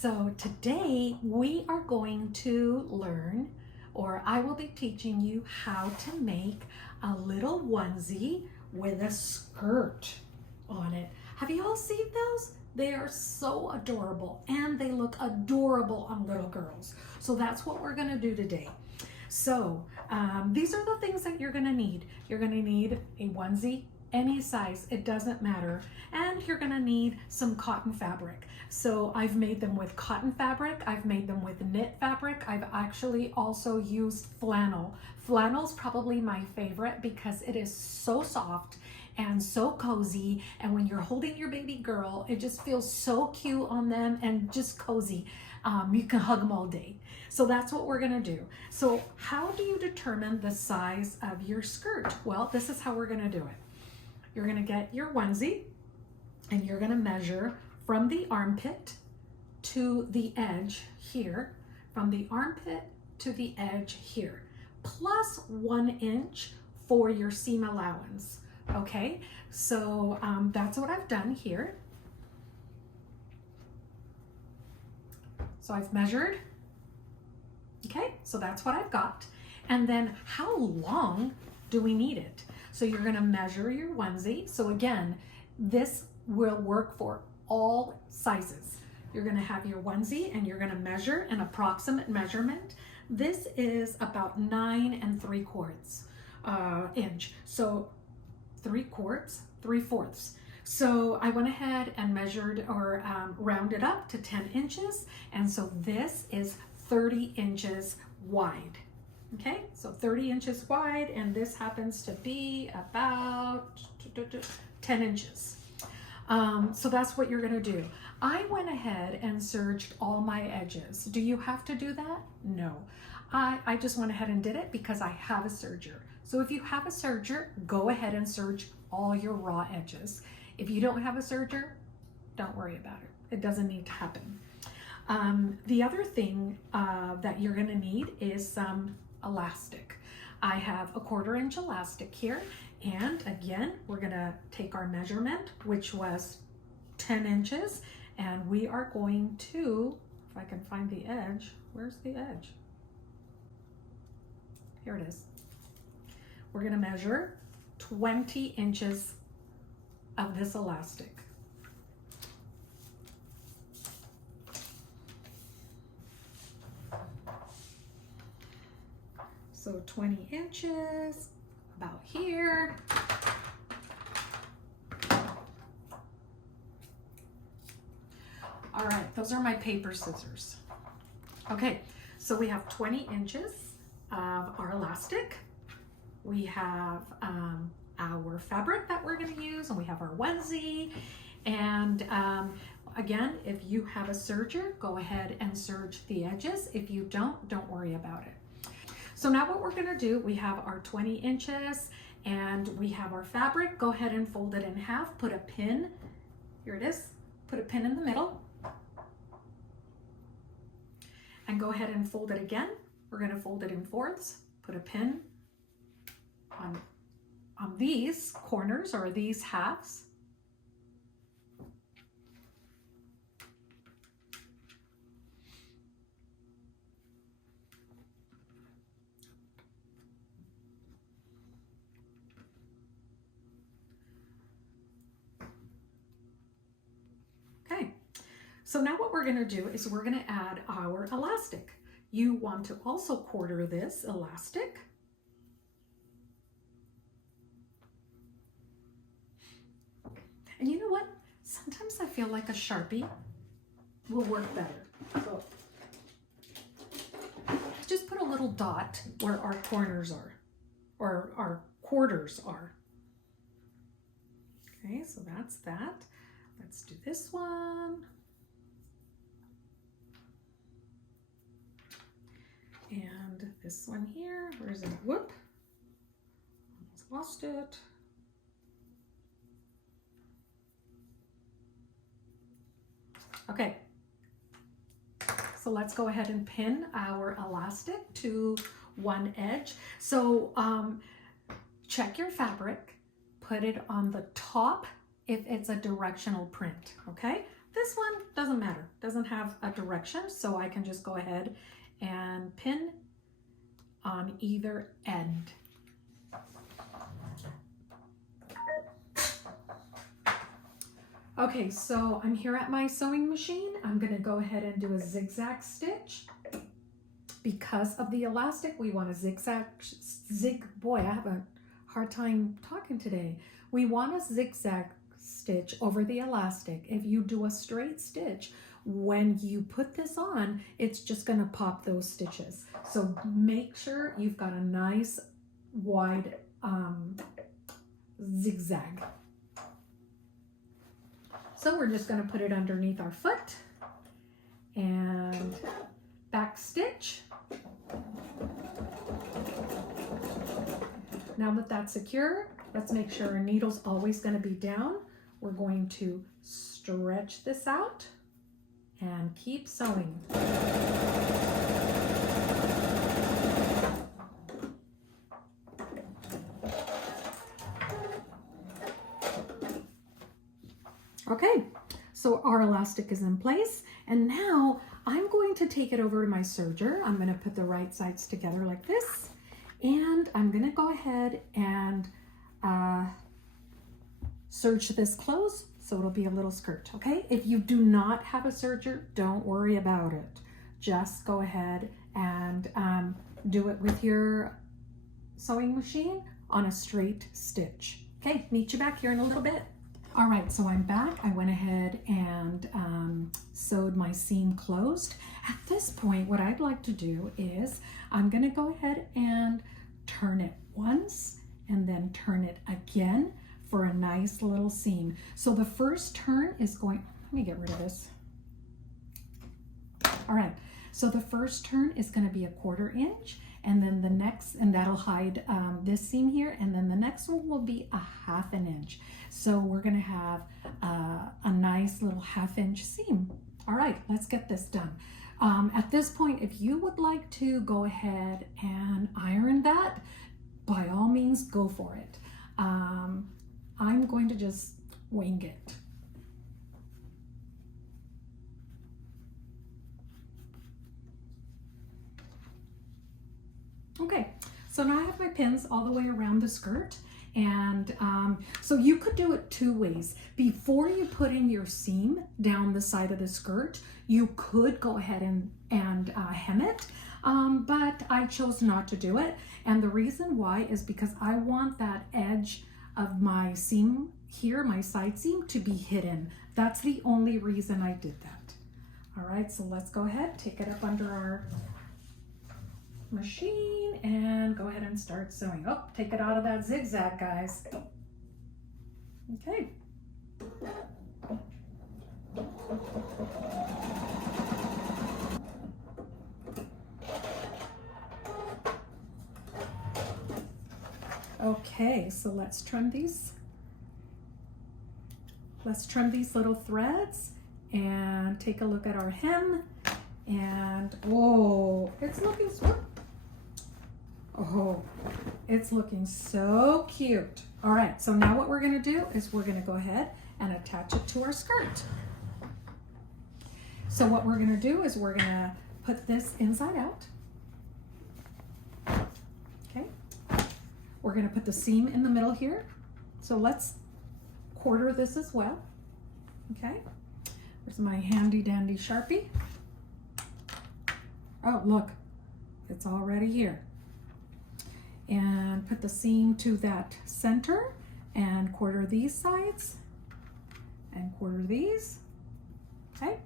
So today we are going to learn, or I will be teaching you how to make a little onesie with a skirt on it. Have you all seen those? They are so adorable and they look adorable on little girls. So that's what we're gonna do today. So these are the things that you're gonna need. You're gonna need a onesie, any size, it doesn't matter. And you're gonna need some cotton fabric. So I've made them with cotton fabric, I've made them with knit fabric, I've actually also used flannel. Flannel's probably my favorite because it is so soft and so cozy, and when you're holding your baby girl, it just feels so cute on them and just cozy. You can hug them all day. So that's what we're gonna do. So how do you determine the size of your skirt? Well, this is how we're gonna do it. You're gonna get your onesie and you're gonna measure from the armpit to the edge here, from the armpit to the edge here, plus 1 inch for your seam allowance. Okay, so that's what I've done here. So I've measured, okay, so that's what I've got. And then how long do we need it? So you're gonna measure your onesie. So again, this will work for all sizes. You're gonna have your onesie and you're gonna measure an approximate measurement. This is about 9 3/4 inch. So 3/4, 3/4. So I went ahead and measured or rounded up to 10 inches. And so this is 30 inches wide. Okay, so 30 inches wide, and this happens to be about 10 inches. So that's what you're gonna do. I went ahead and serged all my edges. Do you have to do that? No. I just went ahead and did it because I have a serger. So if you have a serger, go ahead and serge all your raw edges. If you don't have a serger, don't worry about it. It doesn't need to happen. The other thing that you're gonna need is some elastic. I have a 1/4 inch elastic here, and again, we're gonna take our measurement, which was 10 inches, and we are going to, if I can find the edge, where's the edge? Here it is. We're gonna measure 20 inches of this elastic. So 20 inches, about here. All right, those are my paper scissors. Okay, so we have 20 inches of our elastic. We have our fabric that we're gonna use, and we have our onesie. And again, if you have a serger, go ahead and serge the edges. If you don't worry about it. So now what we're gonna do, we have our 20 inches and we have our fabric. Go ahead and fold it in half, put a pin, here it is, put a pin in the middle. And go ahead and fold it again. We're gonna fold it in 4ths, put a pin on these corners or these halves. Okay, so now what we're gonna do is we're gonna add our elastic. You want to also 1/4 this elastic. And you know what? Sometimes I feel like a Sharpie will work better. So just put a little dot where our corners are, or our quarters are. Okay, so that's that. Let's do this one. And this one here, where is it? Whoop, almost lost it. Okay, so let's go ahead and pin our elastic to one edge. So check your fabric, put it on the top if it's a directional print, okay? This one doesn't matter, doesn't have a direction, so I can just go ahead and pin on either end. Okay, so I'm here at my sewing machine. I'm gonna go ahead and do a zigzag stitch. Because of the elastic, we want a boy, I have a hard time talking today. We want a zigzag stitch over the elastic. If you do a straight stitch, when you put this on, it's just gonna pop those stitches. So make sure you've got a nice wide zigzag. So we're just going to put it underneath our foot and back stitch. Now that that's secure, let's make sure our needle's always going to be down. We're going to stretch this out and keep sewing. Okay, so our elastic is in place, and now I'm going to take it over to my serger. I'm going to put the right sides together like this, and I'm going to go ahead and serge this close so it'll be a little skirt, okay? If you do not have a serger, don't worry about it. Just go ahead and do it with your sewing machine on a straight stitch. Okay, meet you back here in a little bit. All right, so I'm back. I went ahead and sewed my seam closed. At this point, what I'd like to do is I'm gonna go ahead and turn it once and then turn it again for a nice little seam. So the first turn is going, let me get rid of this. All right, so the first turn is gonna be a 1/4 inch, and then the next, and that'll hide this seam here, and then the next one will be a 1/2 inch. So we're gonna have a nice little 1/2 inch seam. All right, let's get this done. At this point, if you would like to go ahead and iron that, by all means, go for it. I'm going to just wing it. Okay, so now I have my pins all the way around the skirt, and so you could do it 2 ways. Before you put in your seam down the side of the skirt, you could go ahead and hem it, but I chose not to do it, and the reason why is because I want that edge of my seam here, my side seam, to be hidden. That's the only reason I did that. All right, so let's go ahead, take it up under our machine and go ahead and start sewing. Oh, take it out of that zigzag, guys. Okay. Okay, so let's trim these. Let's trim these little threads and take a look at our hem. And oh, it's looking so, oh, it's looking so cute. All right, so now what we're gonna do is we're gonna go ahead and attach it to our skirt. So what we're gonna do is we're gonna put this inside out. Okay, we're gonna put the seam in the middle here. So let's 1/4 this as well. Okay, there's my handy dandy Sharpie. Oh, look, it's already here. And put the seam to that center and 1/4 these sides and 1/4 these, okay?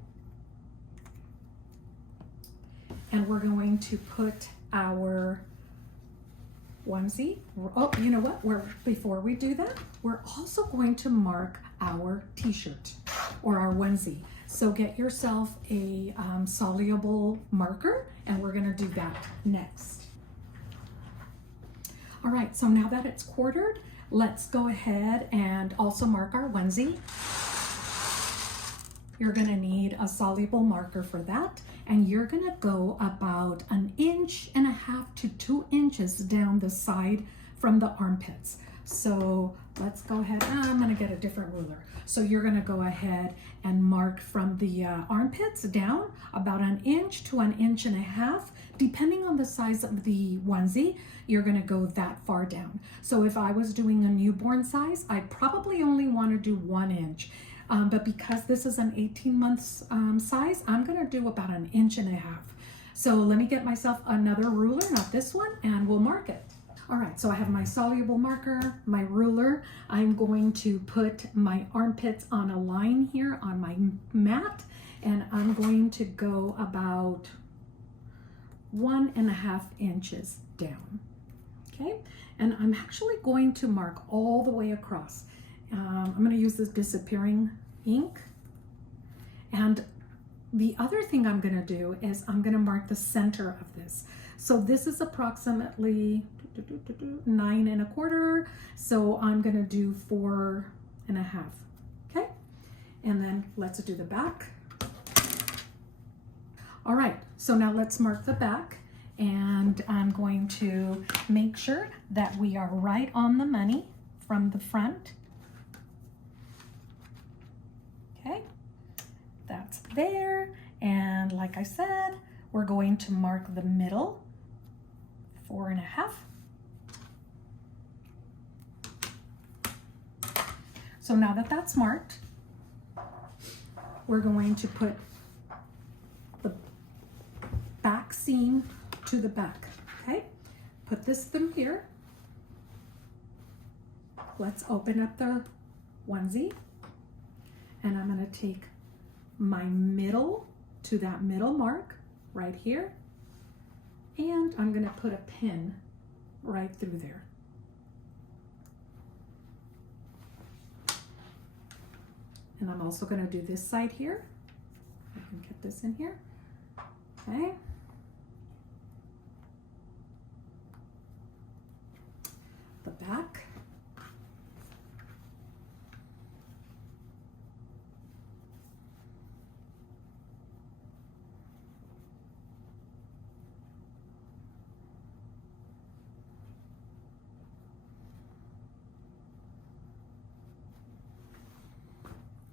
And we're going to put our onesie, oh, you know what, before we do that, we're also going to mark our t-shirt or our onesie. So get yourself a soluble marker, and we're gonna do that next. All right, so now that it's 1/4, let's go ahead and also mark our onesie. You're gonna need a soluble marker for that, and you're gonna go about 1.5 inches to 2 inches down the side from the armpits. So let's go ahead. I'm going to get a different ruler. So you're going to go ahead and mark from the armpits down about 1 inch to 1.5 inches, depending on the size of the onesie. You're going to go that far down. So if I was doing a newborn size, I probably only want to do 1 inch. But because this is an 18 months size, I'm going to do about 1.5 inches. So let me get myself another ruler, not this one, and we'll mark it. All right, so I have my soluble marker, my ruler. I'm going to put my armpits on a line here on my mat, and I'm going to go about 1.5 inches down, okay? And I'm actually going to mark all the way across. I'm gonna use this disappearing ink. And the other thing I'm gonna do is I'm gonna mark the center of this. So this is approximately 9.25. So I'm gonna do 4.5, okay? And then let's do the back. All right, so now let's mark the back, and I'm going to make sure that we are right on the money from the front. Okay, that's there. And like I said, we're going to mark the middle, 4.5. So now that that's marked, we're going to put the back seam to the back, okay? Put this through here. Let's open up the onesie, and I'm gonna take my middle to that middle mark right here, and I'm gonna put a pin right through there. And I'm also gonna do this side here. I can get this in here, okay? The back.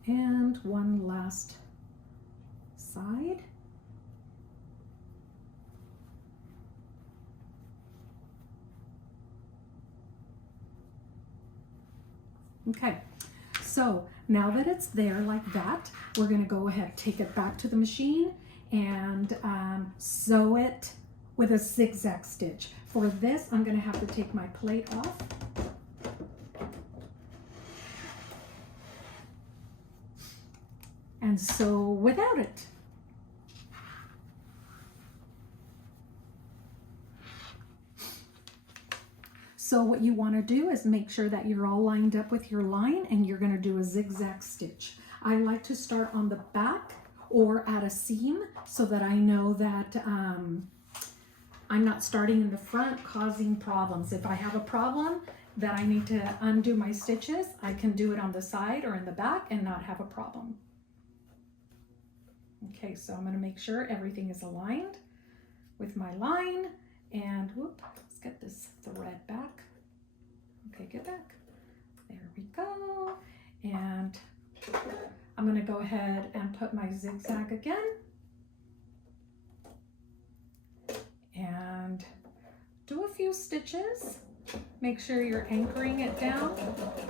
And one last side. Okay, so now that it's there like that, we're gonna go ahead, take it back to the machine and sew it with a zigzag stitch. For this, I'm gonna have to take my plate off. And sew without it. So what you want to do is make sure that you're all lined up with your line, and you're going to do a zigzag stitch. I like to start on the back or at a seam so that I know that I'm not starting in the front causing problems. If I have a problem that I need to undo my stitches, I can do it on the side or in the back and not have a problem. Okay, so I'm going to make sure everything is aligned with my line, and whoop, let's get this thread back. Okay, get back. There we go. And I'm going to go ahead and put my zigzag again and do a few stitches. Make sure you're anchoring it down,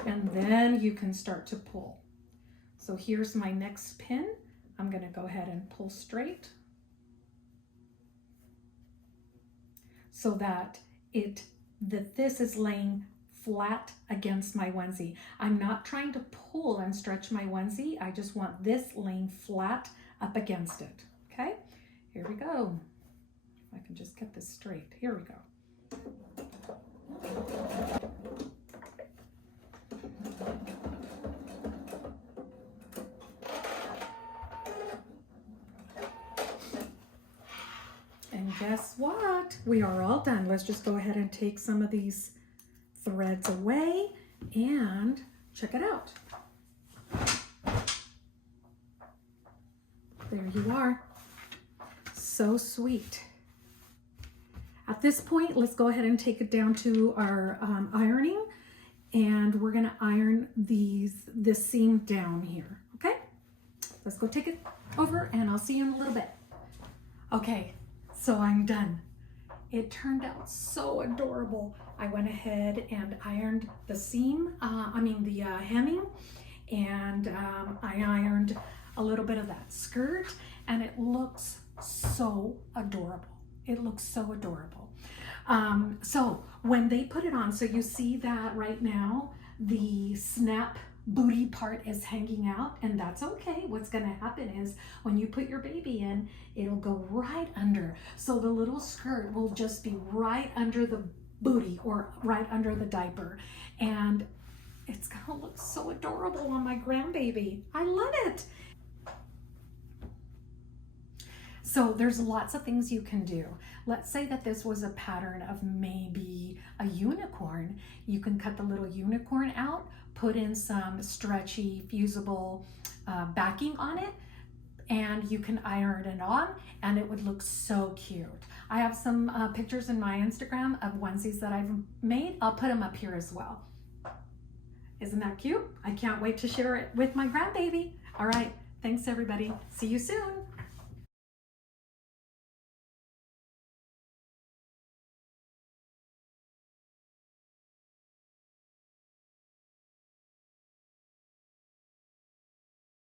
and then you can start to pull. So here's my next pin. I'm going to go ahead and pull straight so that this is laying flat against my onesie. I'm not trying to pull and stretch my onesie. I just want this laying flat up against it. Okay, here we go. If I can just get this straight. Here we go. And guess what? We are all done. Let's just go ahead and take some of these threads away and check it out. There you are. So sweet. At this point, let's go ahead and take it down to our ironing. and we're gonna iron this seam down here, okay? Let's go take it over and I'll see you in a little bit. Okay, so I'm done. It turned out so adorable. I went ahead and ironed the seam, the hemming, and I ironed a little bit of that skirt, and it looks so adorable. It looks so adorable. So when they put it on, so you see that right now, the snap booty part is hanging out, and that's okay. What's gonna happen is when you put your baby in, it'll go right under. So the little skirt will just be right under the booty or right under the diaper. And it's gonna look so adorable on my grandbaby. I love it. So there's lots of things you can do. Let's say that this was a pattern of maybe a unicorn. You can cut the little unicorn out, put in some stretchy, fusible backing on it, and you can iron it on, and it would look so cute. I have some pictures in my Instagram of onesies that I've made. I'll put them up here as well. Isn't that cute? I can't wait to share it with my grandbaby. All right, thanks everybody. See you soon.